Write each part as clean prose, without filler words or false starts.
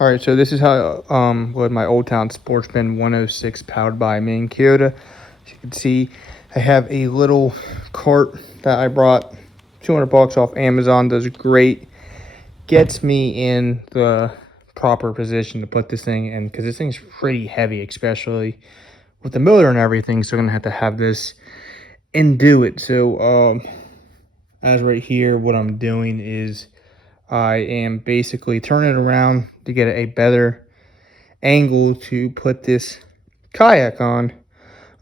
All right, so this is how with my Old Town Sportsman 106 powered by Minn Kota. As you can see, I have a little cart that I brought 200 bucks off Amazon. Does great. Gets me in the proper position to put this thing in because this thing's pretty heavy, especially with the motor and everything. So I'm gonna have to have this and do it. So as right here, what I'm doing is I am basically turning it around to get a better angle to put this kayak on,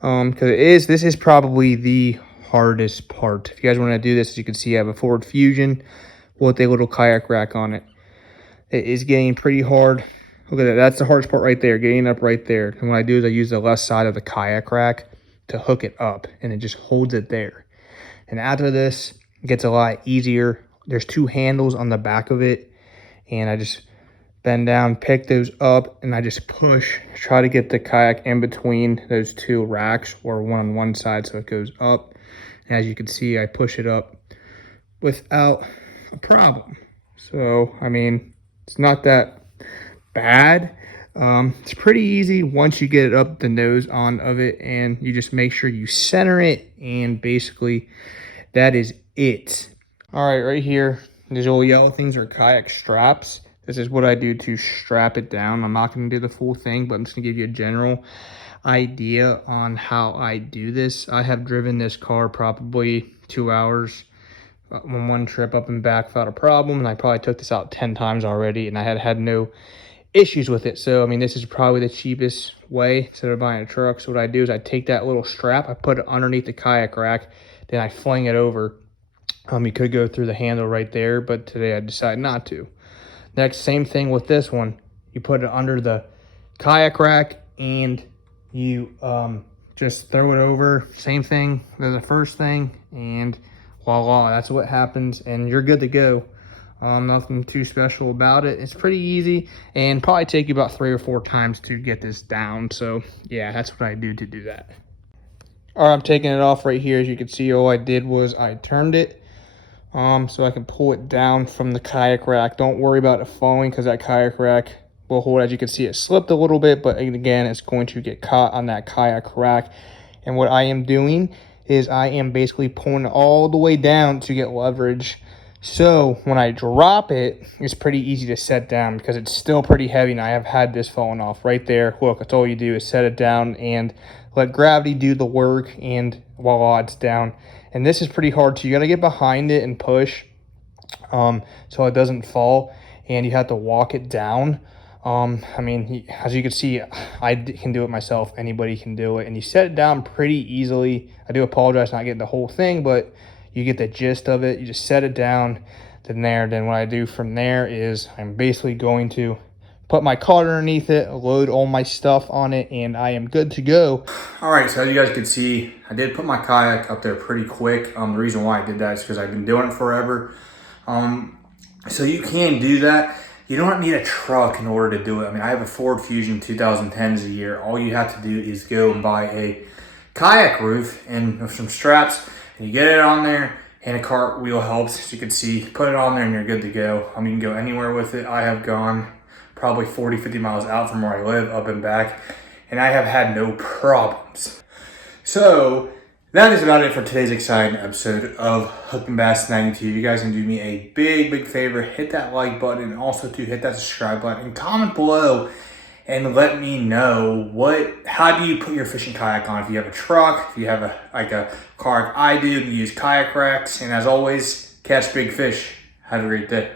because this is probably the hardest part. If you guys want to do this, as you can see, I have a Ford Fusion with a little kayak rack on it. It is getting pretty hard. Look at that. That's the hardest part right there, getting up right there. And what I do is I use the left side of the kayak rack to hook it up, and it just holds it there. And after this, it gets a lot easier. There's two handles on the back of it, and I just bend down, pick those up, and I just push, try to get the kayak in between those two racks, or one on one side so it goes up. And as you can see, I push it up without a problem. So, I mean, it's not that bad. It's pretty easy once you get it up the nose on of it, and you just make sure you center it, and basically that is it. All right, right here, these little yellow things are kayak straps. This is what I do to strap it down. I'm not going to do the full thing, but I'm just going to give you a general idea on how I do this. I have driven this car probably 2 hours on one trip up and back without a problem, and I probably took this out 10 times already, and I had no issues with it. So, I mean, this is probably the cheapest way instead of buying a truck. So what I do is I take that little strap, I put it underneath the kayak rack, then I fling it over. You could go through the handle right there, but today I decided not to. Next, same thing with this one. You put it under the kayak rack and you just throw it over. Same thing as the first thing, and voila, that's what happens, and you're good to go. Nothing too special about it. It's pretty easy, and probably take you about 3 or 4 times to get this down. So yeah, that's what I do to do that. All right, I'm taking it off right here. As you can see, all I did was I turned it so I can pull it down from the kayak rack. Don't worry about it falling because that kayak rack will hold. As you can see, it slipped a little bit, but again, it's going to get caught on that kayak rack. And what I am doing is I am basically pulling it all the way down to get leverage. So when I drop it, it's pretty easy to set down because it's still pretty heavy, and I have had this falling off right there. Look, that's all you do is set it down and let gravity do the work, and voila, it's down. And this is pretty hard too. You got to get behind it and push so it doesn't fall, and you have to walk it down. I mean, as you can see, I can do it myself. Anybody can do it, and you set it down pretty easily. I do apologize for not getting the whole thing, but you get the gist of it. You just set it down. Then what I do from there is I'm basically going to put my cart underneath it, load all my stuff on it, and I am good to go. All right, so as you guys can see, I did put my kayak up there pretty quick. The reason why I did that is because I've been doing it forever. So you can do that. You don't need a truck in order to do it. I mean, I have a Ford Fusion 2010s a year. All you have to do is go and buy a kayak roof and some straps, and you get it on there, and a cart wheel helps. As you can see, put it on there and you're good to go. I mean, you can go anywhere with it. I have gone probably 40, 50 miles out from where I live, up and back, and I have had no problems. So that is about it for today's exciting episode of Hook and Bass 92. You guys can do me a big favor. Hit that like button, and also to hit that subscribe button, and comment below and let me know how do you put your fishing kayak on. If you have a truck, if you have a car like I do, you use kayak racks. And as always, catch big fish. Have a great day.